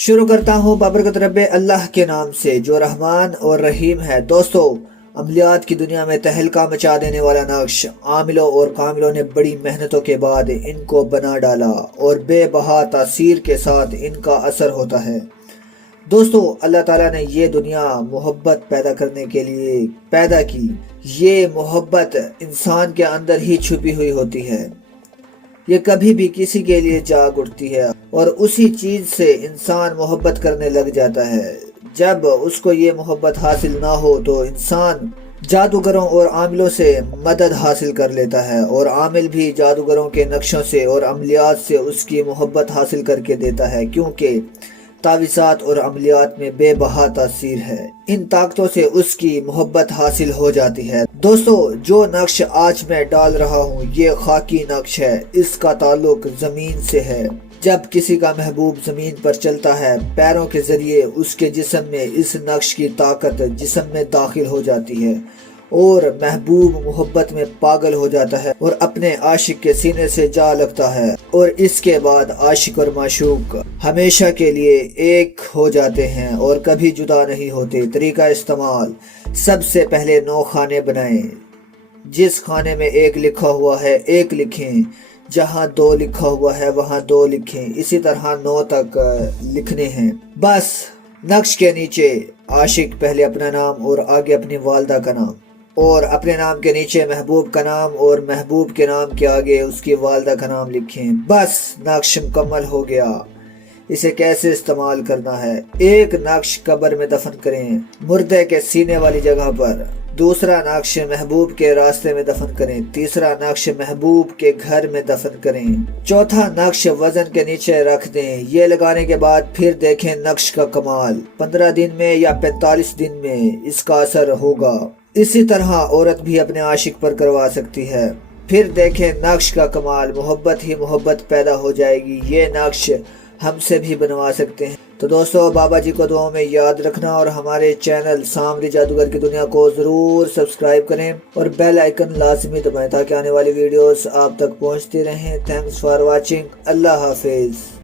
شروع کرتا ہوں بابرکت رب اللہ کے نام سے جو رحمان اور رحیم ہے۔ دوستو، عملیات کی دنیا میں تہلکہ مچا دینے والا نقش عاملوں اور کاملوں نے بڑی محنتوں کے بعد ان کو بنا ڈالا اور بے بہا تاثیر کے ساتھ ان کا اثر ہوتا ہے۔ دوستو، اللہ تعالیٰ نے یہ دنیا محبت پیدا کرنے کے لیے پیدا کی۔ یہ محبت انسان کے اندر ہی چھپی ہوئی ہوتی ہے۔ یہ کبھی بھی کسی کے لیے جاگ اٹھتی ہے اور اسی چیز سے انسان محبت کرنے لگ جاتا ہے۔ جب اس کو یہ محبت حاصل نہ ہو تو انسان جادوگروں اور عاملوں سے مدد حاصل کر لیتا ہے، اور عامل بھی جادوگروں کے نقشوں سے اور عملیات سے اس کی محبت حاصل کر کے دیتا ہے، کیونکہ تعویذات اور عملیات میں بے بہا تاثیر ہے۔ ان طاقتوں سے اس کی محبت حاصل ہو جاتی ہے۔ دوستو، جو نقش آج میں ڈال رہا ہوں یہ خاکی نقش ہے۔ اس کا تعلق زمین سے ہے۔ جب کسی کا محبوب زمین پر چلتا ہے، پیروں کے ذریعے اس کے جسم میں اس نقش کی طاقت جسم میں داخل ہو جاتی ہے اور محبوب محبت میں پاگل ہو جاتا ہے اور اپنے عاشق کے سینے سے جا لگتا ہے، اور اس کے بعد عاشق اور معشوق ہمیشہ کے لیے ایک ہو جاتے ہیں اور کبھی جدا نہیں ہوتے۔ طریقہ استعمال: سب سے پہلے 9 خانے بنائیں۔ جس خانے میں 1 لکھا ہوا ہے 1 لکھیں، جہاں 2 لکھا ہوا ہے وہاں 2 لکھیں، اسی طرح 9 تک لکھنے ہیں۔ بس نقش کے نیچے عاشق پہلے اپنا نام اور آگے اپنی والدہ کا نام، اور اپنے نام کے نیچے محبوب کا نام اور محبوب کے نام کے آگے اس کی والدہ کا نام لکھیں۔ بس نقش مکمل ہو گیا۔ اسے کیسے استعمال کرنا ہے: 1 نقش قبر میں دفن کریں، مردے کے سینے والی جگہ پر۔ 2 نقش محبوب کے راستے میں دفن کریں۔ 3 نقش محبوب کے گھر میں دفن کریں۔ 4 نقش وزن کے نیچے رکھ دیں۔ یہ لگانے کے بعد پھر دیکھیں نقش کا کمال۔ 15 دن میں یا 45 دن میں اس کا اثر ہوگا۔ اسی طرح عورت بھی اپنے عاشق پر کروا سکتی ہے۔ پھر دیکھیں نقش کا کمال، محبت ہی محبت پیدا ہو جائے گی۔ یہ نقش ہم سے بھی بنوا سکتے ہیں۔ تو دوستو، بابا جی کو دعاؤں میں یاد رکھنا اور ہمارے چینل سامری جادوگر کی دنیا کو ضرور سبسکرائب کریں اور بیل آئیکن لازمی دبائیں تاکہ آنے والی ویڈیوز آپ تک پہنچتی رہیں۔ Thanks for watching. اللہ حافظ۔